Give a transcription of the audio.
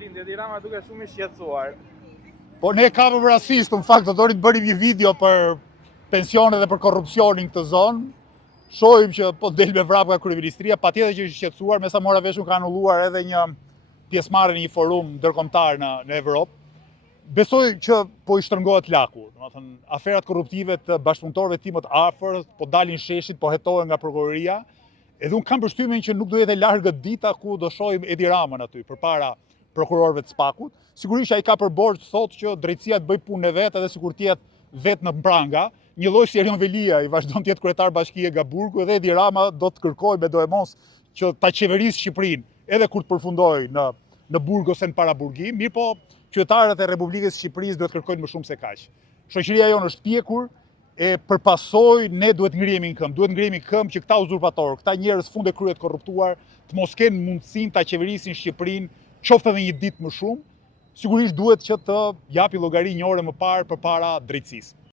lindi Edi Rama duke shumë i shqetësuar. Po ne kame për rasist, në fakt, do të bërim një video për pensionet dhe për korrupsionin këtë zonë. Shohim që po del me vrap nga kryeministria, patjetër që është shqetësuar, me sa mora vesh ka anulluar edhe një pjesëmarrje në një forum ndërkombëtar në Evropë. Besoj që po i shtrëngohet laku, domethënë aferat korruptive të bashkëpunëtorëve tim të afër po dalin sheshit, po hetohen nga prokuroria. Edhe unë kam përshtypjen që nuk do jetë e largët dita ku do shohim Edi Ramën aty përpara prokurorëve të Spakut. Sigurisht ai ka për borxh të thotë që drejtësia të bëj punën e vet edhe sikur të jetë vetë në mbranga. Një lloj si Erion Velia i vazhdon të jetë kryetar bashkie nga Burgu dhe Edi Rama do të kërkojë me dojmos që ta qeverisë Shqipërinë edhe kur të përfundojë në Burg ose në paraburgim, mirë po qytetarët e Republikës së Shqipërisë duhet kërkojnë më shumë se kaq. Shoqëria jonë është pjekur e përpasoj ne duhet ngrihemi në këmbë, duhet ngrihemi këmbë që këta uzurpatorë, këta njerëz funde kryet korruptuar, të mos kenë mundësinë ta qeverisin Shqipërinë, qoftë edhe një ditë më shumë, sigurisht duhet që të japi llogari një ore më parë përpara drejtësisë.